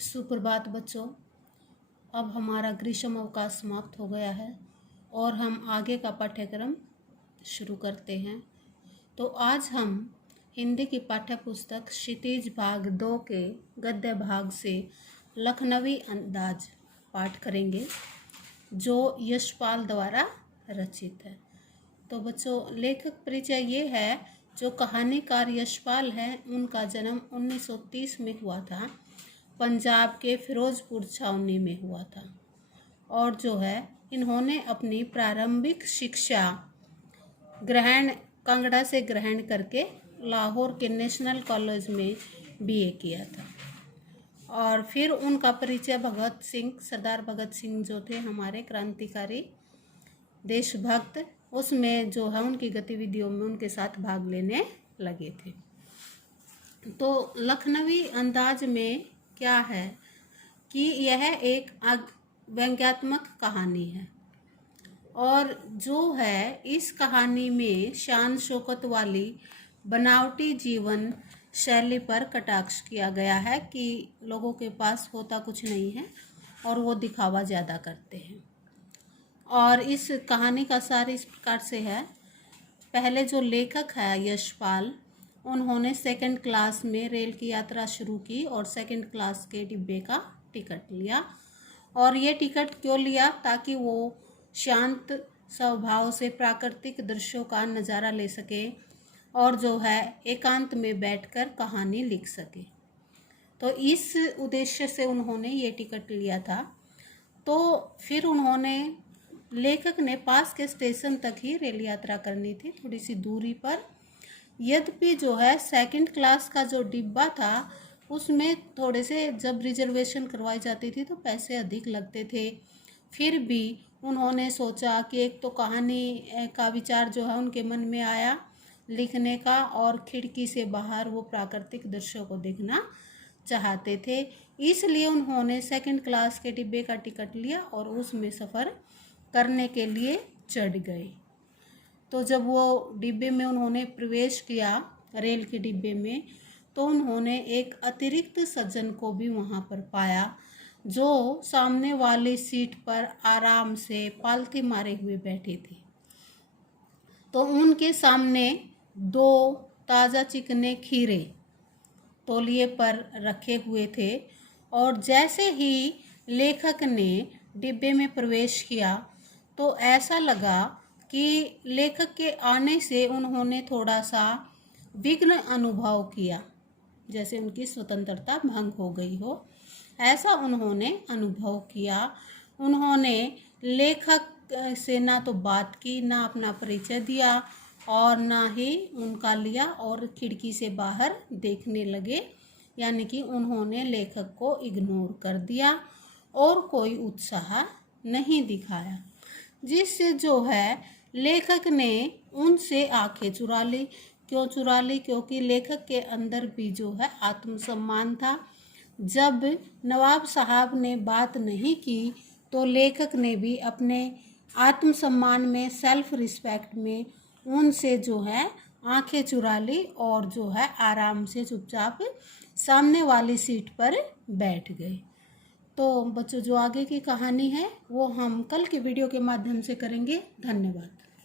सुप्रभात बच्चों। अब हमारा ग्रीष्म अवकाश समाप्त हो गया है और हम आगे का पाठ्यक्रम शुरू करते हैं। तो आज हम हिंदी की पाठ्य पुस्तक क्षितिज भाग 2 के गद्य भाग से लखनवी अंदाज पाठ करेंगे, जो यशपाल द्वारा रचित है। तो बच्चों, लेखक परिचय ये है, जो कहानीकार यशपाल हैं, उनका जन्म 1930 में हुआ था। पंजाब के फिरोजपुर छावनी में हुआ था और जो है इन्होंने अपनी प्रारंभिक शिक्षा कांगड़ा से ग्रहण करके लाहौर के नेशनल कॉलेज में बीए किया था। और फिर उनका परिचय भगत सिंह, सरदार भगत सिंह जो थे हमारे क्रांतिकारी देशभक्त, उसमें जो है उनकी गतिविधियों में उनके साथ भाग लेने लगे थे। तो लखनवी अंदाज में क्या है कि यह एक व्यंग्यात्मक कहानी है और जो है इस कहानी में शान शौकत वाली बनावटी जीवन शैली पर कटाक्ष किया गया है कि लोगों के पास होता कुछ नहीं है और वो दिखावा ज़्यादा करते हैं। और इस कहानी का सार इस प्रकार से है। पहले जो लेखक है यशपाल, उन्होंने सेकंड क्लास में रेल की यात्रा शुरू की और सेकंड क्लास के डिब्बे का टिकट लिया। और ये टिकट क्यों लिया? ताकि वो शांत स्वभाव से प्राकृतिक दृश्यों का नज़ारा ले सके और जो है एकांत में बैठकर कहानी लिख सके। तो इस उद्देश्य से उन्होंने ये टिकट लिया था। तो फिर लेखक ने पास के स्टेशन तक ही रेल यात्रा करनी थी, थोड़ी सी दूरी पर। यद्यपि जो है सेकंड क्लास का जो डिब्बा था उसमें थोड़े से जब रिजर्वेशन करवाई जाती थी तो पैसे अधिक लगते थे। फिर भी उन्होंने सोचा कि एक तो कहानी का विचार जो है उनके मन में आया लिखने का, और खिड़की से बाहर वो प्राकृतिक दृश्यों को देखना चाहते थे। इसलिए उन्होंने सेकंड क्लास के डिब्बे का टिकट लिया और उसमें सफ़र करने के लिए चढ़ गए। तो जब वो डिब्बे में उन्होंने प्रवेश किया, रेल के डिब्बे में, तो उन्होंने एक अतिरिक्त सज्जन को भी वहाँ पर पाया, जो सामने वाली सीट पर आराम से पालथी मारे हुए बैठे थे। तो उनके सामने 2 ताज़ा चिकने खीरे तौलिए पर रखे हुए थे और जैसे ही लेखक ने डिब्बे में प्रवेश किया तो ऐसा लगा कि लेखक के आने से उन्होंने थोड़ा सा विघ्न अनुभव किया, जैसे उनकी स्वतंत्रता भंग हो गई हो, ऐसा उन्होंने अनुभव किया। उन्होंने लेखक से ना तो बात की, ना अपना परिचय दिया और ना ही उनका लिया और खिड़की से बाहर देखने लगे, यानी कि उन्होंने लेखक को इग्नोर कर दिया और कोई उत्साह नहीं दिखाया, जिससे जो है लेखक ने उनसे आंखें चुरा ली। क्यों चुरा ली? क्योंकि लेखक के अंदर भी जो है आत्मसम्मान था। जब नवाब साहब ने बात नहीं की तो लेखक ने भी अपने आत्मसम्मान में, सेल्फ रिस्पेक्ट में उनसे जो है आंखें चुरा ली और जो है आराम से चुपचाप सामने वाली सीट पर बैठ गए। तो बच्चों, जो आगे की कहानी है वो हम कल के वीडियो के माध्यम से करेंगे। धन्यवाद।